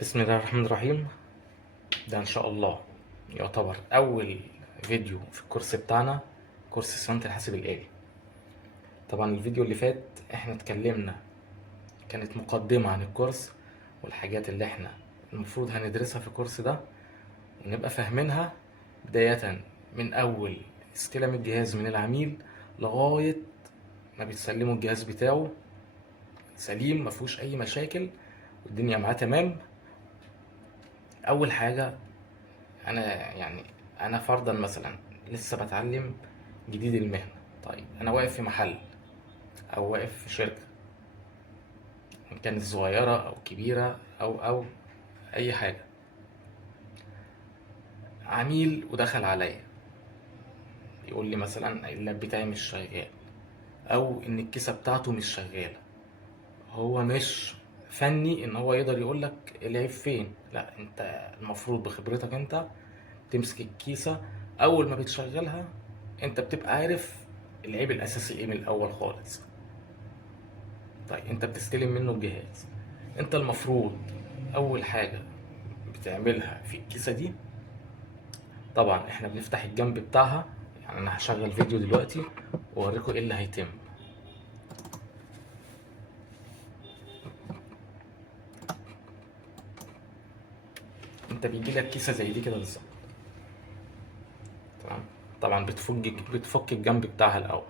بسم الله الرحمن الرحيم. ده ان شاء الله يعتبر اول فيديو في الكورس بتاعنا، كورس صيانة الحاسب الآلي. طبعا الفيديو اللي فات احنا اتكلمنا، كانت مقدمة عن الكورس والحاجات اللي احنا المفروض هندرسها في الكورس ده ونبقى فاهمينها، بداية من اول استلام الجهاز من العميل لغاية ما بتسلموا الجهاز بتاعه سليم مفيهوش اي مشاكل والدنيا معاه تمام. اول حاجة، انا فرضا مثلا لسه بتعلم جديد المهنة. طيب انا واقف في محل او واقف في شركة، ان كانت صغيرة او كبيرة او اي حاجة، عميل ودخل عليا يقول لي مثلا اللاب بتاعي مش شغال او ان الكيسة بتاعته مش شغالة. هو مش فني ان هو يقدر يقول لك العيب فين، لا، انت المفروض بخبرتك انت تمسك الكيسة اول ما بتشغلها، انت بتبقى عارف العيب الاساسي ايه من الاول خالص. طيب انت بتستلم منه الجهاز، انت المفروض اول حاجة بتعملها في الكيسة دي، طبعا احنا بنفتح الجنب بتاعها. يعني انا هشغل فيديو دلوقتي واوريكم ايه اللي هيتم. انت بيجي لك كيسة زي دي كده بالظبط، تمام. طبعا بتفك الجنب بتاعها الاول،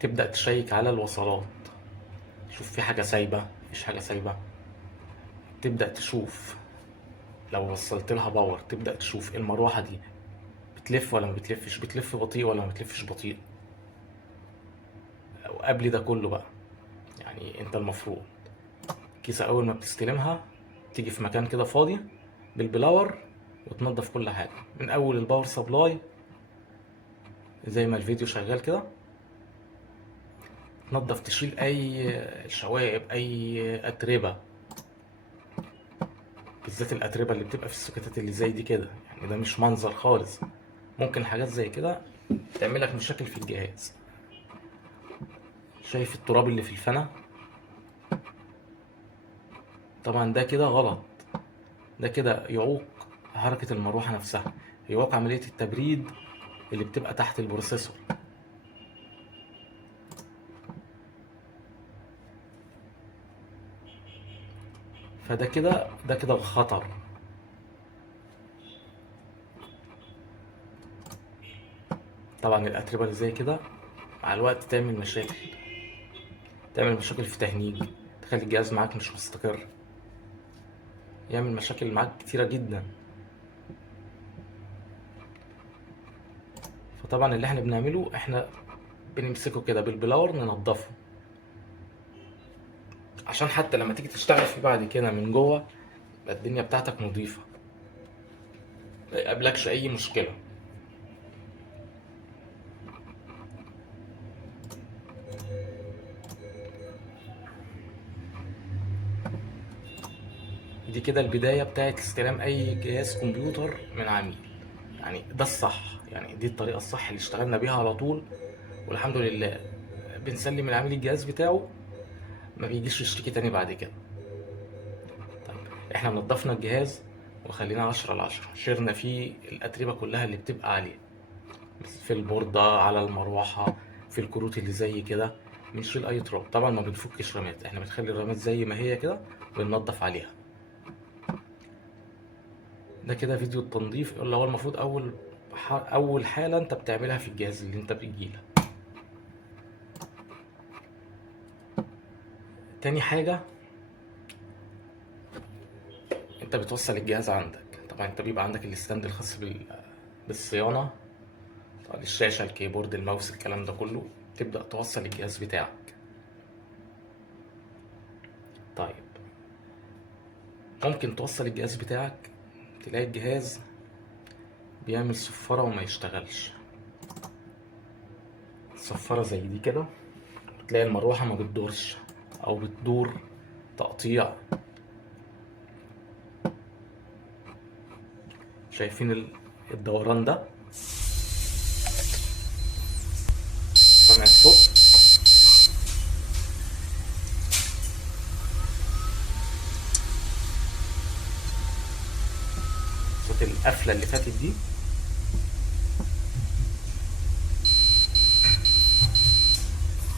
تبدأ تشيك على الوصلات، شوف في حاجة سايبة مفيش حاجة سايبة. تبدأ تشوف لو وصلت لها باور، تبدأ تشوف المروحة دي بتلف ولا ما بتلفش، بتلف بطيء ولا ما بتلفش بطيء. وقبل ده كله بقى، يعني انت المفروض الكيسة اول ما بتستلمها تيجي في مكان كده فاضي بالبلاور وتنضف كل حاجة من اول الباور سبلاي زي ما الفيديو شغال كده. تنضف، تشيل اي شوائب، اي اتربة، بالذات الاتربة اللي بتبقى في السوكيتات اللي زي دي كده. يعني ده مش منظر خالص، ممكن حاجات زي كده تعملك مشاكل في الجهاز. شايف التراب اللي في الفنا؟ طبعا ده كده غلط، ده كده يعوق حركة المروحة نفسها، يعوق عملية التبريد اللي بتبقى تحت البروسيسور. فده كده ده كده خطر. طبعا الأتربة اللي زي كده مع الوقت تعمل مشاكل، تعمل مشاكل في تهنيج، تخلي الجهاز معاك مش مستقر، يعمل مشاكل معاك كتيرة جدا. فطبعا اللي احنا بنعمله، احنا بنمسكه كده بالبلاور ننضفه، عشان حتى لما تيجي تشتغل فيه بعد كده من جوه يبقى الدنيا بتاعتك نظيفة، ما يقابلكش اي مشكلة. دي كده البداية بتاعت استلام اي جهاز كمبيوتر من عميل. يعني ده الصح، يعني دي الطريقة الصح اللي اشتغلنا بيها على طول، والحمد لله بنسلم العميل الجهاز بتاعه ما بيجيش يشتكي تاني بعد كده. طيب احنا نضفنا الجهاز وخلينا 10/10، شيرنا فيه الأتربة كلها اللي بتبقى عليه، في البوردة، على المروحة، في الكروت اللي زي كده. بنشيل أي تراب، طبعا ما بنفكش رامات، احنا بنخلي الرامات زي ما هي كده وننضف عليها. ده كده فيديو التنظيف اللي هو المفروض أول حالة أنت بتعملها في الجهاز اللي أنت بيجيلك. تاني حاجة، انت بتوصل الجهاز عندك. طبعا انت بيبقى عندك الستاند الخاص بالصيانة، طبعا الشاشة، الكيبورد، الماوس، الكلام ده كله، تبدأ توصل الجهاز بتاعك. طيب ممكن توصل الجهاز بتاعك تلاقي الجهاز بيعمل صفارة وما يشتغلش، صفارة زي دي كده، تلاقي المروحة ما بتدورش او بتدور تقطيع. شايفين الدوران ده؟ سامع الصوت؟ القفله اللي فاتت دي،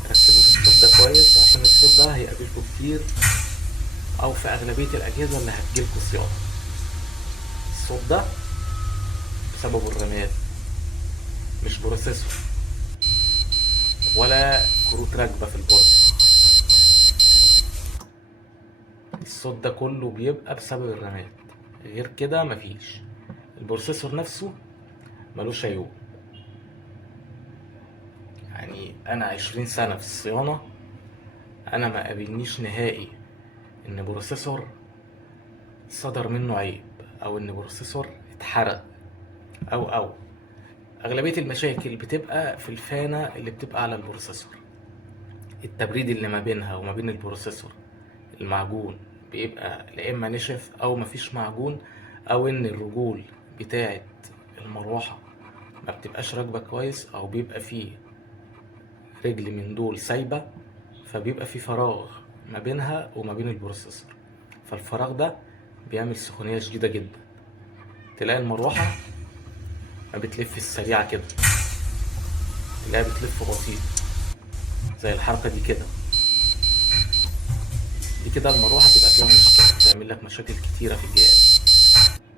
ركزوا في الصوت ده كويس عشان الصوت ده هيقابلكوا كتير او في اغلبيه الاجهزه اللي هتجيلكوا صيانه. الصوت ده بسبب الرامات، مش بروسيسور ولا كروت راكبه في البورده. الصوت ده كله بيبقى بسبب الرامات، غير كده مفيش. البروسيسور نفسه ملوش عيوب. يعني انا 20 سنة في الصيانة، انا ما قابلنيش نهائي ان بروسيسور صدر منه عيب او ان بروسيسور اتحرق او اغلبية المشاكل بتبقى في الفانة اللي بتبقى على البروسيسور، التبريد اللي ما بينها وما بين البروسيسور، المعجون بيبقى لا اما نشف او مفيش معجون، او ان الرجول بتاعة المروحة ما بتبقاش راكبة كويس، او بيبقى فيه رجل من دول سايبة، فبيبقى فيه فراغ ما بينها وما بين البروسيسور. فالفراغ ده بيعمل سخونية شديدة جدا، تلاقي المروحة ما بتلف السريعة كده، تلاقيها بتلف بطيء زي الحركة دي كده. دي كده المروحة تبقى فيها مشكلة، تعمل لك مشاكل كتيرة في الجهاز.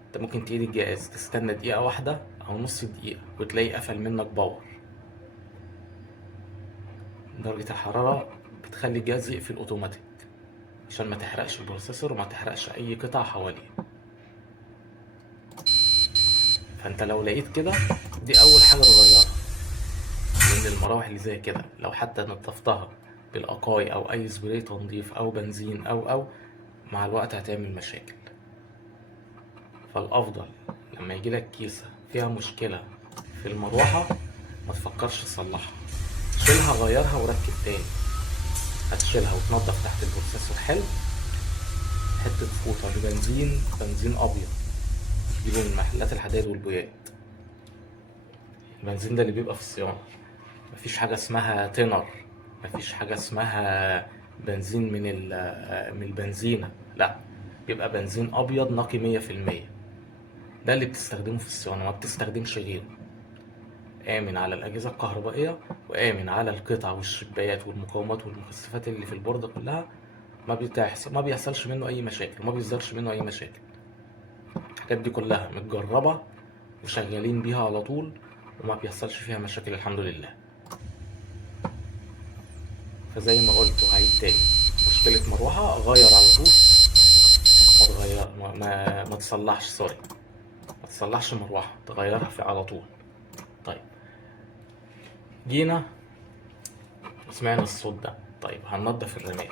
انت ممكن تقيد الجهاز تستنى دقيقة واحدة او نص دقيقة وتلاقيه قفل منك باور. درجة الحرارة بتخلي الجهاز يقفل اوتوماتيك عشان ما تحرقش البروسيسور وما تحرقش اي قطع حواليه. فانت لو لقيت كده، دي اول حاجة تغيرها، لان المراوح اللي زي كده لو حتى نضفتها بالاقاي او اي سبراي تنظيف او بنزين او مع الوقت هتعمل مشاكل. فالافضل لما يجيلك كيسة فيها مشكلة في المروحة ما تفكرش تصلحها، شيلها غيرها وركب تاني. هتشيلها وتنضف تحت البروسيسور حلو، حتة فوطة ببنزين، بنزين ابيض تجيبه من محلات الحدايد والبويات. البنزين ده اللي بيبقى في الصيانة، مفيش حاجة اسمها تينر، مفيش حاجة اسمها بنزين من البنزينة، لا، بيبقى بنزين ابيض نقي 100%. ده اللي بتستخدمه في الصيانة، ما بتستخدمش غيره. آمن على الأجهزة الكهربائية، وآمن على القطع والشبايات والمقاومات والمكثفات اللي في البوردة كلها. ما بيحصلش منه أي مشاكل وما بيصدرش منه أي مشاكل. الحاجات دي كلها متجربة وشغالين بيها على طول وما بيحصلش فيها مشاكل الحمد لله. فزي ما قلت وهعيد تاني، مشكلة مروحة غير على طول، ما تغير ما تصلحش، سوري، ما تصلحش مروحة، تغيرها في على طول. طيب، جينا سمعنا الصوت ده. طيب هننضف الرامات،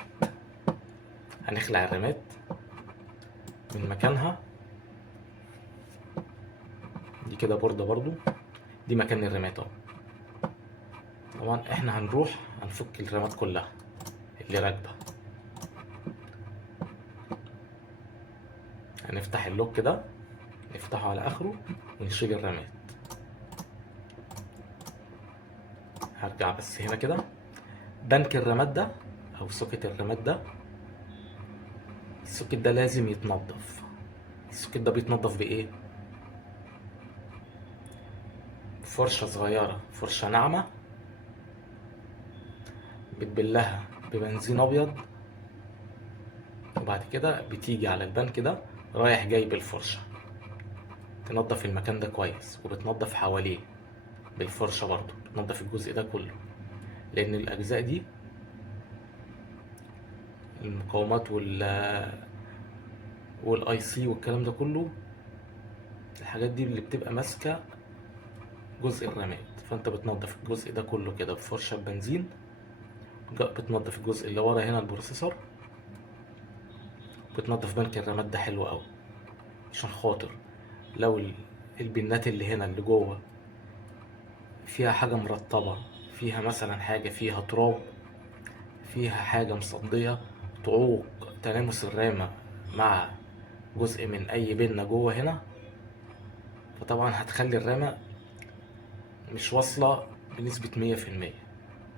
هنخلع الرامات من مكانها. دي كده بوردة برضو، دي مكان الرامات اهو. طبعا احنا هنروح هنفك الرامات كلها اللي راكبة. هنفتح اللوك ده، نفتحه على اخره ونشيل الرامات. هرجع بس هنا كده، بنك الرامات ده او سوكت الرامات ده، السوكت ده لازم يتنضف. السوكت ده بيتنضف بايه؟ فرشة صغيرة، فرشة ناعمة، بتبلها ببنزين ابيض، وبعد كده بتيجي على البنك ده رايح جاي بالفرشة، تنضف المكان ده كويس، وبتنضف حواليه بالفرشة برضو، بتنضف الجزء ده كله، لان الاجزاء دي، المقاومات والاي سي والكلام ده كله، الحاجات دي اللي بتبقى ماسكة جزء الرامات. فانت بتنضف الجزء ده كله كده بفرشة بنزين، بتنضف الجزء اللي ورا هنا البروسيسور، بتنضف بنك الرامات ده حلو قوي، عشان خاطر لو البنات اللي هنا اللي جوه فيها حاجة مرطبة، فيها مثلا حاجة فيها تراب، فيها حاجة مصدية تعوق تلامس الرامة مع جزء من أي بنة جوه هنا، فطبعا هتخلي الرامة مش واصلة بنسبة 100%.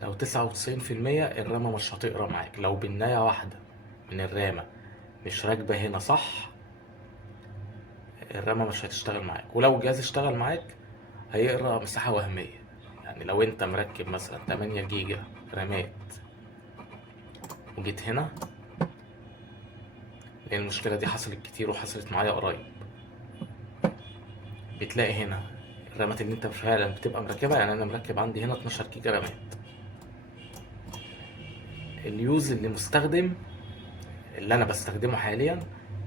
لو 99% الرامة مش هتقرا معاك. لو بناية واحدة من الرامة مش راكبة هنا صح، الرامة مش هتشتغل معاك. ولو الجهاز اشتغل معاك هيقرا مساحة وهمية. يعني لو انت مركب مثلا 8 جيجا رامات وجيت هنا، لان المشكلة دي حصلت كتير وحصلت معايا قريب، بتلاقي هنا الرامات اللي انت فعلا بتبقى مركبها. يعني انا مركب عندي هنا 12 جيجا رامات، اليوز اللي مستخدم اللي انا بستخدمه حاليا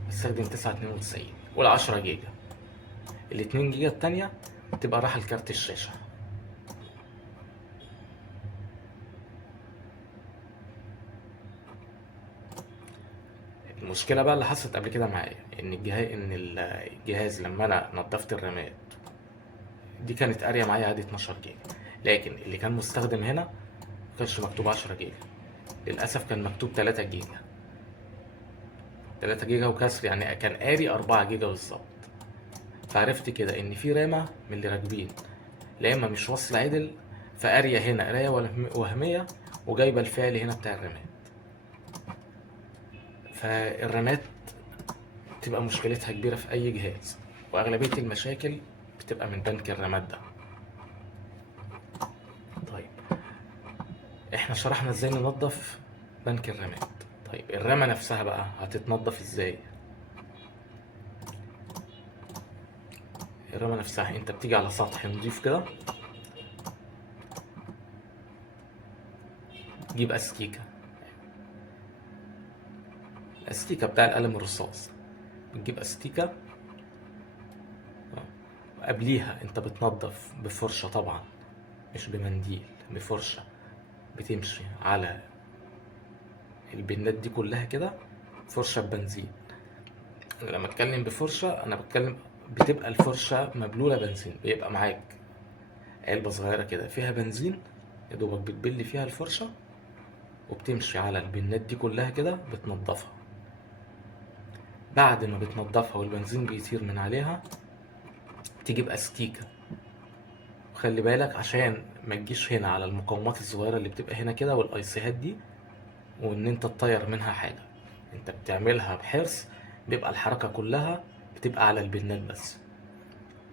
بستخدم 992 ولا 10 جيجا. ال 2 جيجا التانية تبقى رايحة لكارت الشاشة. المشكلة بقى اللي حصلت قبل كده معايا ان الجهاز لما انا نضفت الرامات دي كانت قارية معايا عادي 12 جيجا، لكن اللي كان مستخدم هنا مكانش مكتوب 10 جيجا، للأسف كان مكتوب 3 جيجا. 3 جيجا وكسر، يعني كان قاري 4 جيجا بالظبط. فعرفت كده ان في رامة من اللي راكبين لا اما مش واصل عدل، فقارية هنا قراية وهمية وجايبة الفعل هنا بتاع الرامات. فالرامات بتبقى مشكلتها كبيرة في أي جهاز، وأغلبية المشاكل بتبقى من بنك الرامات ده. طيب احنا شرحنا ازاي ننظف بنك الرامات. طيب الرامة نفسها بقى هتتنضف ازاي؟ الرامة نفسها انت بتيجي على سطح نضيف كده، تجيب أستيكة، الأستيكة بتاع القلم الرصاص، بتجيب أستيكة قبليها انت بتنضف بفرشة طبعا مش بمنديل، بفرشة بتمشي على البنات دي كلها كده، فرشة بنزين. لما اتكلم بفرشة انا بتكلم بتبقى الفرشة مبلولة بنزين، بيبقى معاك علبة صغيرة كده فيها بنزين، يا دوبك بتبل فيها الفرشة وبتمشي على البنات دي كلها كده بتنضفها. بعد ما بتنضفها والبنزين بيطير من عليها تجيب أستيكة، وخلي بالك عشان ما تجيش هنا على المقاومات الصغيرة اللي بتبقى هنا كده والايسيهات دي وان انت تطير منها حاجة. انت بتعملها بحرص، بيبقى الحركة كلها بتبقى على البنات بس.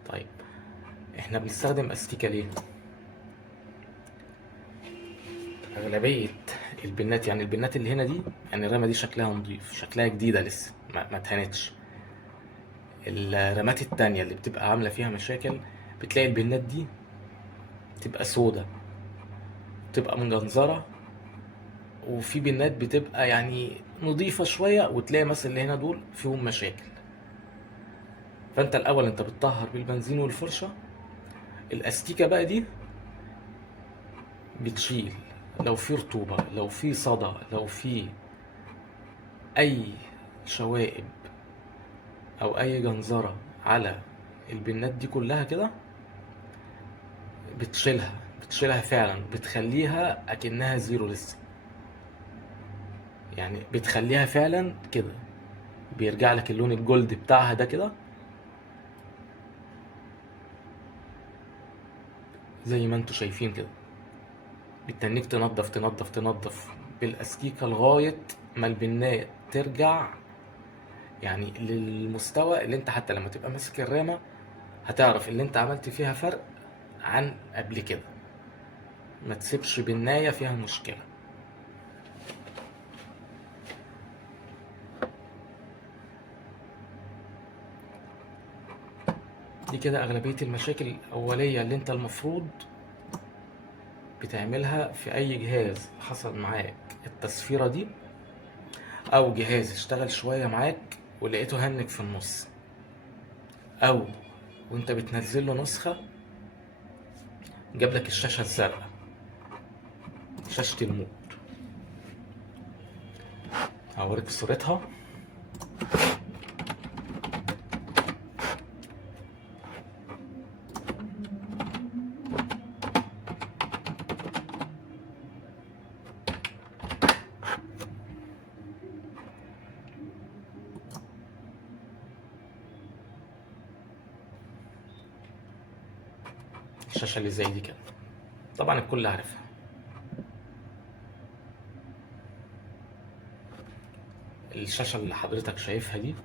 طيب احنا بنستخدم استيكة ليه؟ اغلبية البنات، يعني البنات اللي هنا دي، يعني الرمة دي شكلها نضيف، شكلها جديدة لسه ما اتهنتش. الرمات التانية اللي بتبقى عاملة فيها مشاكل بتلاقي البنات دي بتبقى سودة، بتبقى مجنزرة، وفي بنات بتبقى يعني نضيفة شوية وتلاقي مثلا اللي هنا دول فيهم مشاكل. فانت الاول انت بتطهر بالبنزين والفرشة. الاستيكة بقى دي بتشيل لو في رطوبة، لو في صدى، لو في اي شوائب او اي جنزرة على البنات دي كلها كده، بتشيلها فعلا، بتخليها اكنها زيرو لسه. يعني بتخليها فعلا كده، بيرجع لك اللون الجولد بتاعها ده كده زي ما انتوا شايفين كده. بتنيك تنضف تنضف تنضف بالاستيكة لغاية ما البنات ترجع يعني للمستوى اللي انت حتى لما تبقى ماسك الرامة هتعرف اللي انت عملت فيها فرق عن قبل كده. ما تسيبش بناية فيها مشكلة. دي كده اغلبية المشاكل الاولية اللي انت المفروض بتعملها في اي جهاز حصل معاك التصفيرة دي، او جهاز اشتغل شوية معاك ولقيته هنك في النص، او وانت بتنزل له نسخة جاب لك الشاشة الزرقاء، شاشة الموت. هوريك صورتها. الشاشة اللي زي دي كده طبعا الكل عارفها. الشاشة اللي حضرتك شايفها دي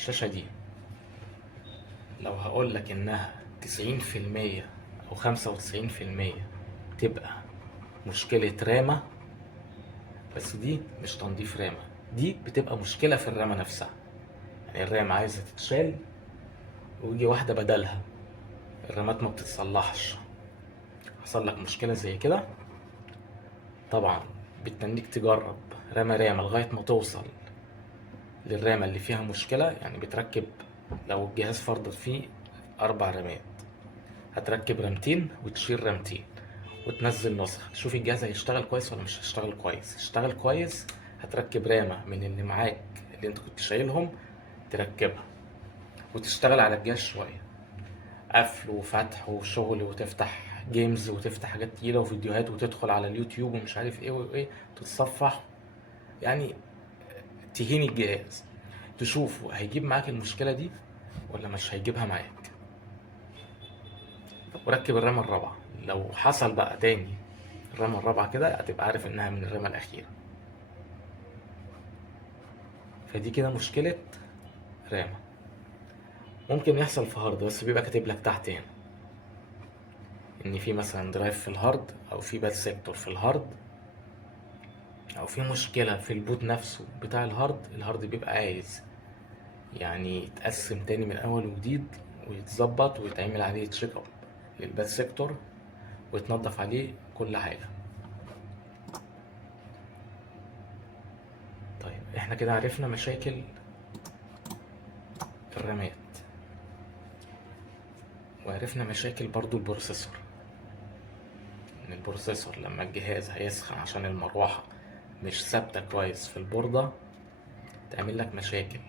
الشاشة دي لو هقولك انها 90% او 95% تبقى مشكلة رامة، بس دي مش تنظيف رامة، دي بتبقى مشكلة في الرامة نفسها. يعني الرامة عايزة تتشال ويجي واحدة بدلها. الرامات ما بتتصلحش. حصل لك مشكلة زي كده، طبعا بتمنيك تجرب رامة لغاية ما توصل للرامة اللي فيها مشكلة. يعني بتركب، لو الجهاز فرضت فيه 4 رامات، هتركب رامتين وتشيل رامتين وتنزل نسخة، تشوف الجهاز هيشتغل كويس ولا مش هيشتغل كويس. اشتغل كويس هتركب رامة من اللي معاك اللي انت كنت شايلهم، تركبها وتشتغل على الجهاز شوية، قفل وفتح وشغل، وتفتح جيمز وتفتح حاجات تقيلة وفيديوهات، وتدخل على اليوتيوب ومش عارف ايه وايه، تتصفح يعني، تهين الجهاز، تشوف هيجيب معاك المشكلة دي ولا مش هيجيبها معاك، وركب الرامة الرابعة. لو حصل بقى تاني الرامة الرابعة كده، هتبقى عارف انها من الرامة الأخيرة. فدي كده مشكلة رامة. ممكن يحصل في هارد، بس بيبقى كاتب لك تحت هنا ان في مثلا درايف في الهارد، او في باد سيكتور في الهارد، او في مشكلة في البوت نفسه بتاع الهارد. الهارد بيبقى عايز يعني يتقسم تاني من اول وجديد، ويتظبط ويتعمل عليه تشيك اب للباد سيكتور، ويتنضف عليه كل حاجة. طيب احنا كده عرفنا مشاكل الرامات، وعرفنا مشاكل برضو البروسيسور. ان البروسيسور لما الجهاز هيسخن عشان المروحة مش ثابتة كويس في البوردة، تعمل لك مشاكل،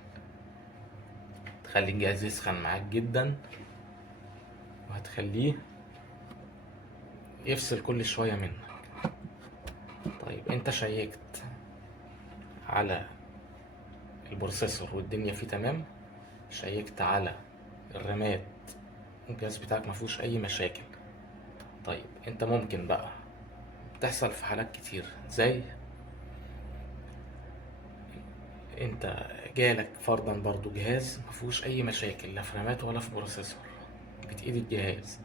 تخلي الجهاز يسخن معاك جدا، وهتخليه يفصل كل شوية منك. طيب انت شيكت على البروسيسور والدنيا فيه تمام، شيكت على الرامات الجهاز بتاعك مفيهوش اي مشاكل. طيب انت ممكن بقى بتحصل في حالات كتير، زي انت جالك فرضا برضو جهاز مفيهوش اي مشاكل، لا في رامات ولا في بروسيسور، بتقيد الجهاز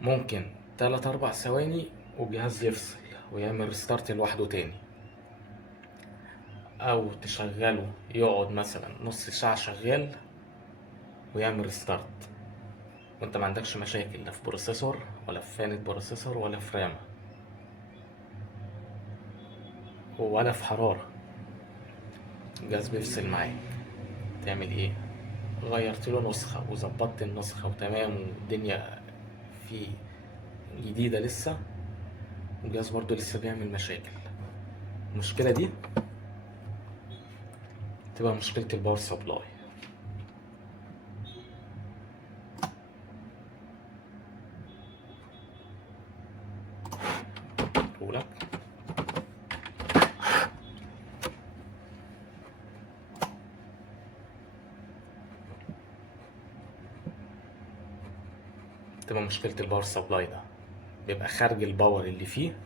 ممكن 3-4 ثواني والجهاز يفصل ويعمل ريستارت لوحده تاني، او تشغله يقعد مثلا نص ساعة شغال ويعمل ريستارت، وانت ما عندكش مشاكل لا في بروسيسور ولا في فانة بروسيسور ولا في رامة ولا في حرارة. الجهاز بيفصل معاك، تعمل ايه؟ غيرت له نسخة وظبطت النسخة وتمام والدنيا فيه جديدة لسه، والجهاز برضو لسه بيعمل مشاكل. المشكلة دي تبقى مشكلة الباور سبلاي. أقولك تبقى مشكلة الباور سبلاي ده، بيبقى خارج الباور اللي فيه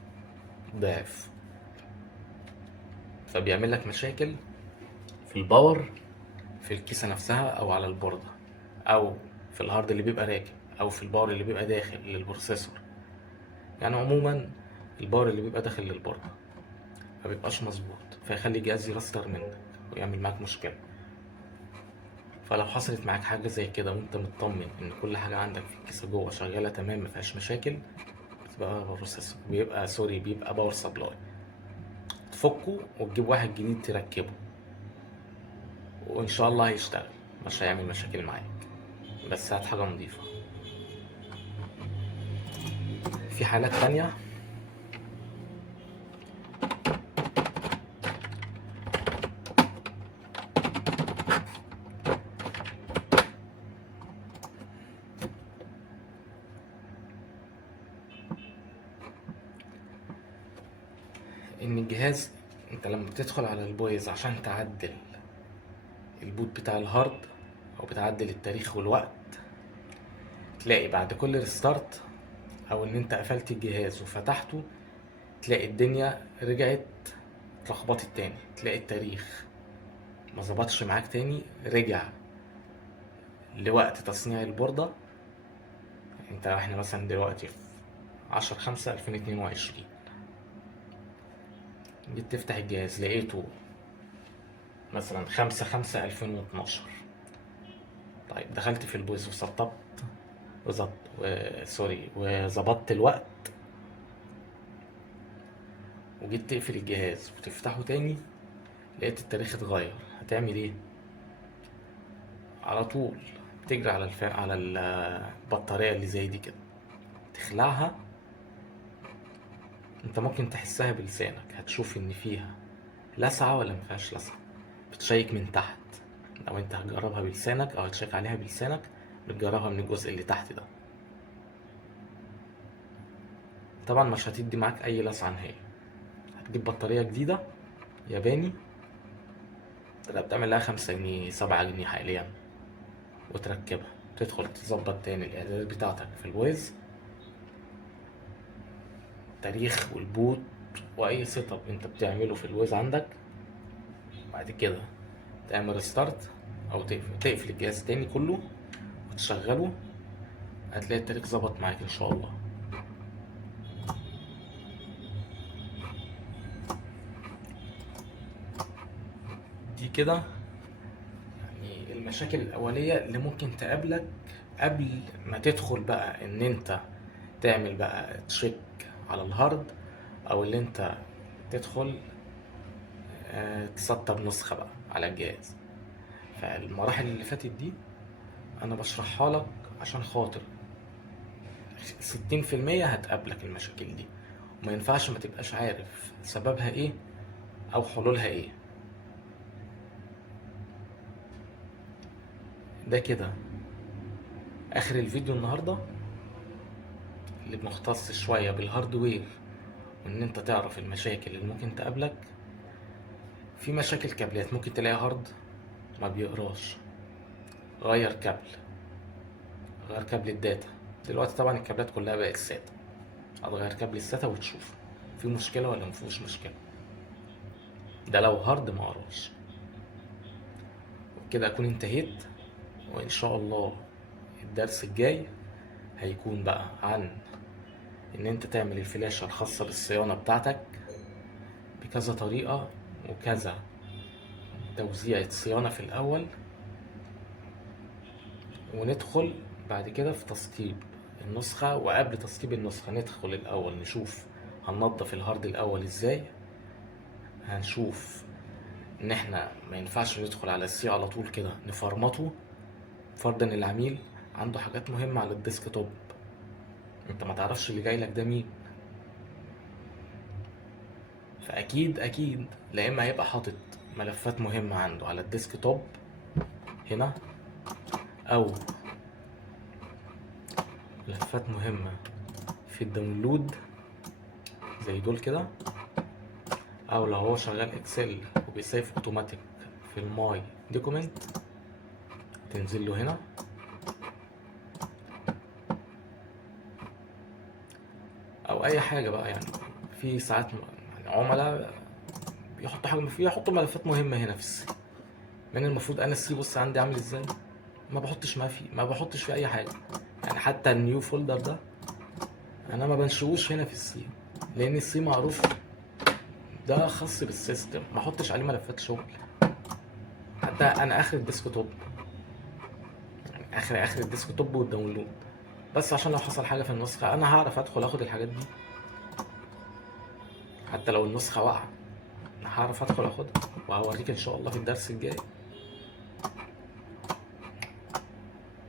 ضعف، فبيعمل لك مشاكل في الباور، في الكيسة نفسها أو على البوردة، أو في الهارد اللي بيبقى راكب، أو في الباور اللي بيبقى داخل للبروسيسور. يعني عموما الباور اللي بيبقى داخل للبوردة مبيبقاش مظبوط، فيخلي الجهاز يرستر منك ويعمل معاك مشكلة. فلو حصلت معاك حاجة زي كده وانت مطمن ان كل حاجة عندك في الكيسة جوه شغالة تمام مفيهاش مشاكل، بتبقى بروسيسور، بيبقى باور سبلاي، تفكه وتجيب واحد جديد تركبه، وان شاء الله هيشتغل، مش هيعمل مشاكل معاك، بس هات حاجة نضيفة. في حالات تانية ان الجهاز، انت لما بتدخل على البويز عشان تعدل البوت بتاع الهارد او بتعدل التاريخ والوقت، تلاقي بعد كل ريستارت او ان انت قفلت الجهاز وفتحته، تلاقي الدنيا رجعت اتلخبطت تاني، تلاقي التاريخ ما ظبطش معاك تاني، رجع لوقت تصنيع البوردة. انت احنا مثلا دلوقتي في 10/5/2022، جيت تفتح الجهاز لقيته مثلا 5/5/2012. طيب دخلت في البوز وسطبت وظبطت الوقت، وجيت تقفل الجهاز وتفتحه تاني لقيت التاريخ اتغير، هتعمل ايه؟ على طول تجري على البطارية اللي زي دي كده، تخلعها. انت ممكن تحسها بلسانك، هتشوف ان فيها لسعة ولا مفيهاش لسعة، بتشيك من تحت. لو انت هتجربها بلسانك او هتشيك عليها بلسانك، بتجربها من الجزء اللي تحت ده. طبعا مش هتدي معاك اي لسعة نهائي. هتجيب بطارية جديدة ياباني، بتعمل لها 5 جنيه 7 جنيه حاليا، وتركبها. تدخل تظبط تاني الاعدادات بتاعتك في الويز، تاريخ والبوت واي سيت اب انت بتعمله في الويز عندك. بعد كده تعمل ريستارت او تقفل الجهاز تاني كله وتشغله، هتلاقي التاريخ ظبط معاك ان شاء الله. دي كده يعني المشاكل الاوليه اللي ممكن تقابلك قبل ما تدخل بقى ان انت تعمل بقى تشيك على الهارد، او اللي انت تدخل تسطب نسخة بقى على الجهاز. فالمراحل اللي فاتت دي انا بشرحها لك عشان خاطر 60% هتقابلك المشاكل دي، وما ينفعش ما تبقاش عارف سببها ايه او حلولها ايه. ده كده اخر الفيديو النهاردة، اللي بنختص شوية بالهاردوير وان انت تعرف المشاكل اللي ممكن تقابلك. في مشاكل كابلات، ممكن تلاقي هارد ما بيقراش، غير كابل الداتا. دلوقتي طبعا الكابلات كلها بقت ساتا، هتغير كابل الساتا وتشوف في مشكلة ولا مفيهوش مشكلة. ده لو هارد ما قراش. وبكده اكون انتهيت، وان شاء الله الدرس الجاي هيكون بقى عن ان انت تعمل الفلاشة الخاصة بالصيانة بتاعتك بكذا طريقة وكذا توزيعة صيانة في الاول، وندخل بعد كده في تسطيب النسخة. وقبل تسطيب النسخة ندخل الاول نشوف هننضف الهارد الاول ازاي. هنشوف ان احنا ما ينفعش ندخل على السي على طول كده نفرمطه، فرضا العميل عنده حاجات مهمة على الديسك توب، انت ما تعرفش اللي جاي لك ده مين. فاكيد لا اما هيبقى حاطط ملفات مهمة عنده على الديسك توب هنا، او ملفات مهمة في الداونلود زي دول كده، او لو هو شغال اكسل وبيسيف اوتوماتيك في الماي دوكيمنت تنزل له هنا. او اي حاجة بقى، يعني في ساعات عملاء بيحطوا ملفات مهمة هنا في السي. من المفروض انا السي بص عندي عامل ازاي، ما بحطش فيه اي حاجة. يعني حتى النيو فولدر ده انا ما بنشوش هنا في السي، لان السي معروف ده خاص بالسيستم، ما احطش عليه ملفات شغل. حتى انا اخر الديسكتوب، يعني اخر الديسكتوب والداونلود، بس عشان لو حصل حاجة في النسخة انا هعرف ادخل اخد الحاجات دي. حتى لو النسخة واقعة انا هعرف ادخل اخدها، وهوريك ان شاء الله في الدرس الجاي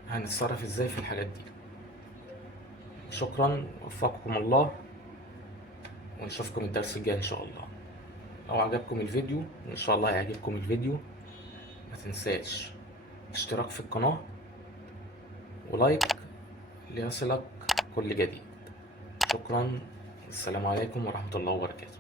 هنتصرف ازاي في الحاجات دي. شكرا، وفقكم الله، ونشوفكم الدرس الجاي ان شاء الله. لو عجبكم الفيديو، وان شاء الله هيعجبكم الفيديو، ما تنساش اشتراك في القناة ولايك ليصلك كل جديد. شكرا، السلام عليكم ورحمة الله وبركاته.